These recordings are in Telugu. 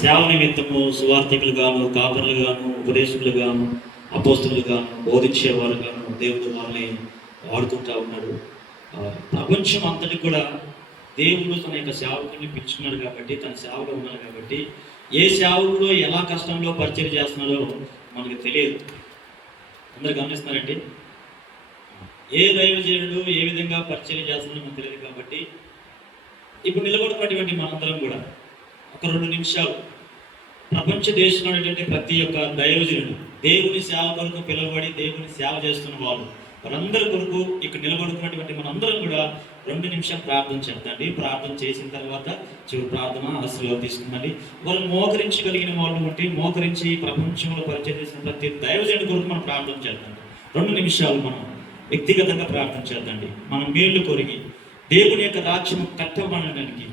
సేవ నిమిత్తము సువార్థికులు గాను, కాపరులు గాను, ఉపదేశకులు గాను, అపోస్తులు గాను, బోధించేవారు గాను దేవుడు వాళ్ళని వాడుకుంటా ఉన్నాడు. ప్రపంచం అంతటి కూడా దేవుడు తన యొక్క సేవకుని పిలుచుకున్నాడు కాబట్టి, తన సేవలో ఉన్నాడు కాబట్టి, ఏ సేవకుడు ఎలా కష్టంలో పరిచయం చేస్తున్నాడో మనకు తెలియదు. అందరు గమనిస్తున్నారండి. ఏ దైవజనుడు ఏ విధంగా పరిచయం చేస్తున్నాడో మనకు తెలియదు కాబట్టి, ఇప్పుడు నిలబడినటువంటి మనందరం కూడా ఒక 2 నిమిషాలు ప్రపంచ దేశంలో ఉన్నటువంటి ప్రతి ఒక్క దైవజనుడు, దేవుని సేవ కొరకు పిలువబడి దేవుని సేవ చేస్తున్న వాళ్ళు, వారందరి కొరకు ఇక్కడ నిలబడుతున్నటువంటి మనందరం కూడా 2 నిమిషాలు ప్రార్థన చేద్దండి. ప్రార్థన చేసిన తర్వాత చివరి ప్రార్థన ఆశీర్వాదం తీసుకుందండి. వాళ్ళు మోకరించగలిగిన వాళ్ళు ఉంటే మోకరించి ప్రపంచంలో పరిచయం చేసిన ప్రతి దైవజనుడి కొరకు మనం ప్రార్థన చేద్దాం. 2 నిమిషాలు మనం వ్యక్తిగతంగా ప్రార్థన చేద్దండి. మనం మేలు కొరిగి దేవుని యొక్క రాజ్యం కట్టబడడానికి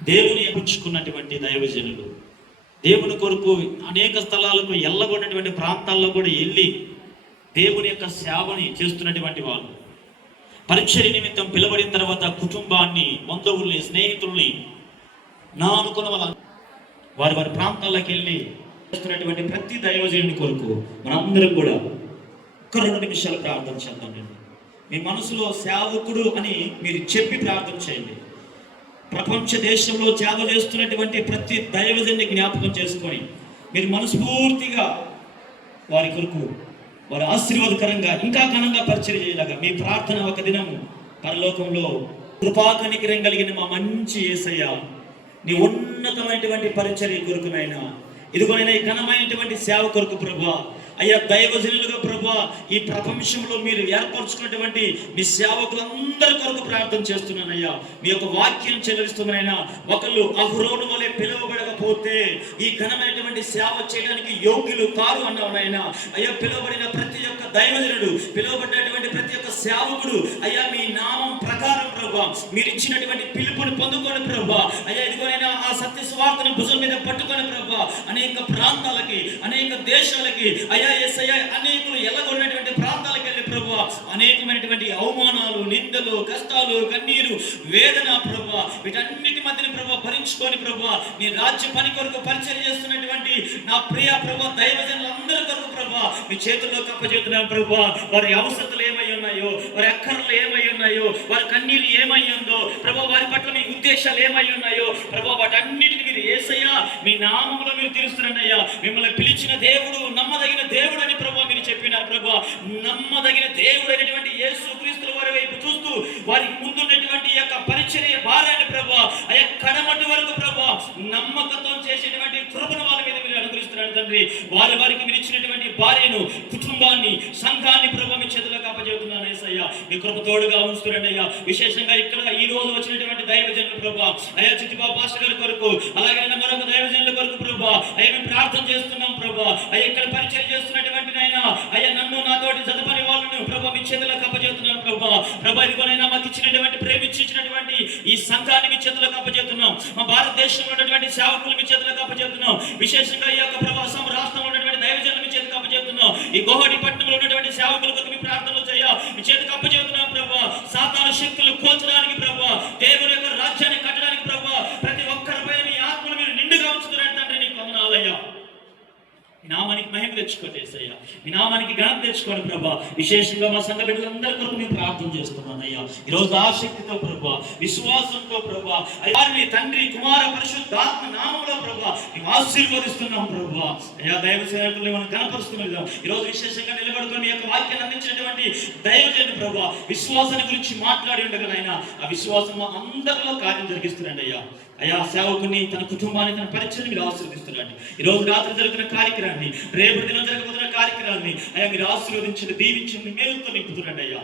దేవుని పుచ్చుకున్నటువంటి దైవజనులు, దేవుని కొరకు అనేక స్థలాలకు ఎల్లగొన్నటువంటి ప్రాంతాల్లో కూడా వెళ్ళి దేవుని యొక్క సేవని చేస్తున్నటువంటి వాళ్ళు, పరిచర్య నిమిత్తం పిలబడిన తర్వాత కుటుంబాన్ని, బంధువుల్ని, స్నేహితుల్ని నా అనుకున్న వారి వారి ప్రాంతాల్లోకి వెళ్ళి చేస్తున్నటువంటి ప్రతి దైవజనుని కొరకు మనందరం కూడా ఒక 2 నిమిషాలు ప్రార్థన చేద్దాం. మీ మనసులో సేవకుడు అని మీరు చెప్పి ప్రార్థన చేయండి. ప్రపంచ దేశంలో సేవ చేస్తున్నటువంటి ప్రతి దైవజన్ని జ్ఞాపకం చేసుకొని మీరు మనస్ఫూర్తిగా వారి కొరకు వారి ఆశీర్వాదకరంగా ఇంకా ఘనంగా పరిచయం చేయలాగా మీ ప్రార్థన ఒక దినము పరలోకంలో కృపాకనికరం కలిగిన మా మంచి యేసయ్య, నీ ఉన్నతమైనటువంటి పరిచర్య కొరకునైనా ఇదిగోనైనా ఈ ఘనమైనటువంటి సేవ కొరకు ప్రభా, అయ్యా దైవజనులుగా ప్రభా, ఈ ప్రపంచంలో మీరు ఏర్పరచుకున్నటువంటి మీ సేవకులందరి కొరకు ప్రార్థన చేస్తున్నానయ్యా. మీ యొక్క వాక్యం చెల్లిస్తున్నానైనా ఒకళ్ళు అహరోను వలె పిలువబడకపోతే ఈ ఘనమైనటువంటి సేవ చేయడానికి యోగ్యులు కారు అన్నావునైనా. అయ్యా పిలువబడిన ప్రతి ఒక్క దైవజనుడు, పిలువబడినటువంటి ప్రతి ఒక్క సేవకుడు అయ్యా మీ నామం ప్రకారం ప్రభా మీరు ఇచ్చినటువంటి పిలుపుని పొందుకొని ప్రభా, అయ్యా ఇదిగోనైనా ఆ సత్య స్వార్థను భుజం మీద పట్టుకొని ప్రభా అనేక ప్రాంతాలకి, అనేక దేశాలకి అయ్యా యేసయ్య అనేకులు ఎల్లగొన్నటువంటి ప్రాంతాలకు వెళ్ళి ప్రభా అనేకమైనటువంటి అవమానాలు, నిందలు, కష్టాలు, కన్నీరు, వేదన ప్రభా వీటన్నిటి మధ్యన ప్రభా భరించుకొని ప్రభా నీ రాజ్య పని కొరకు పరిచయం చేస్తున్నటువంటి నా ప్రియ ప్రభా దైవజనులందరి కొరకు ప్రభా మీ చేతుల్లో కప్పచెప్తున్నాను ప్రభా. వారి అవసరతలు ఏమై ఉన్నాయో, వారి అక్కర్లు ఏమై ఉన్నాయో, వారి కన్నీరు ఏమై ఉందో ప్రభా, వారి పట్ల మీ ఉద్దేశాలు ఏమై ఉన్నాయో ప్రభా వాటన్నిటిని మీరు యేసయ్య మీ నామములో మీరు తీరుస్తున్నారయ్యా. మిమ్మల్ని పిలిచిన దేవుడు నమ్మదగిన దేవుడు అని ప్రభా మీరు చెప్పినారు ప్రభా. నమ్మదగిన దేవుడు అయినటువంటి యేసు క్రీస్తుల వారి వైపు చూస్తూ వారికి ముందున్నటువంటి యొక్క పరిచర్య భారాన్ని ప్రభా అయ్యా కడమటి వరకు ప్రభా నమ్మకత్వం చేసేటువంటి కృపను వాళ్ళ మీద మీరు అనుగ్రహిస్తున్నారు తండ్రి. వారికి మీరు ఇచ్చినటువంటి భార్యను, కుటుంబాన్ని, సంఘాన్ని ప్రభా మీ చేతులకు అప్పచెబుతున్నాను యేసయ్య. మీ కృప తోడుగా ఉంచుతున్నాడు అయ్యా. విశేషంగా ఇక్కడ ఈ రోజు వచ్చినటువంటి దైవజనులు ప్రభా అయ్యా చిట్టిబాబు పాస్టర్ గారి కొరకు, అలాగే మరొక దైవజనుల కొరకు ప్రభా అయ్యా మేము ప్రార్థన చేస్తున్నాం ప్రభా. అయ్యా ఇక్కడ పరిచయం చేస్తున్నటువంటి నాయన అయ్యా నన్ను నాతోటి జతపని వాళ్ళను ప్రభా మీ చేతులకు అప్పచెబుతున్నాను ప్రభా. ప్రభా ఇదిగోనైనా మాకు ఇచ్చినటువంటి ప్రేమించినటువంటి ఈ సంఘాన్ని మీ చేతులకు అప్పచెబుతున్నాం. మా భారతదేశంలో ఉన్నటువంటి సేవకులు మీ చేతులకు అప్పచెబుతున్నాం. విశేషంగా ఈ యొక్క ప్రభాసం రాష్ట్రంలో ఉన్నటువంటి దైవజనులు మీ చేతులకు అప్పచెబుతున్నాం. ఈ గోహటి పట్టణంలో ఉన్నటువంటి సేవకుల కొరకు మీ ప్రార్థనలు చేయ మీ చేతులకు అప్పచెబుతున్నాం ప్రభా. సాతాను శక్తులు కోల్చడానికి ప్రభా, దేవుని యొక్క రాజ్యాన్ని కట్టడానికి ప్రభా ప్రతి ఒక్కరిపై మీ ఆత్మను మీరు నిండుగా ఉంచుతున్నారు తండ్రి. నీకు వందనాలయ్యా. మీ నామానికి మహిమ తెచ్చుకోండి యేసయ్యా. మీ నామానికి ఘనత తెచ్చుకోండి ప్రభా. విశేషంగా మా సంఘ బిడ్డలందరి కొరకు మేము ప్రార్థన చేస్తున్నానయ్యా. ఈరోజు ఆసక్తితో ప్రభా, విశ్వాసంతో ప్రభా అయ్యారిని తండ్రి, కుమార, పరిశుద్ధాత్మ నామములో ప్రభా మేము ఆశీర్వదిస్తున్నాం ప్రభా. అయ్యా దైవ సేవకుల్ని మనం ఘనపరుస్తున్నాం. ఈరోజు విశేషంగా నిలబడుకొని మీ యొక్క వాక్యాన్ని అందించినటువంటి దైవజనుడు ప్రభా విశ్వాసాన్ని గురించి మాట్లాడి ఉండగా నాయనా ఆ విశ్వాసం అందరిలో కార్యం జరిగిస్తున్నాండి అయ్యా. అయ్యా సేవకుని, తన కుటుంబాన్ని, తన పరిచయం మీరు ఆశీర్వదిస్తున్నాండి. ఈరోజు రాత్రి జరుగుతున్న కార్యక్రమాన్ని, రేపటి దినం జరగబోతున్న కార్యక్రమాన్ని అయ్యా మీరు ఆశీర్వదించండి, దీవించండి, మేలుతో నింపుతున్నాండి అయ్యా.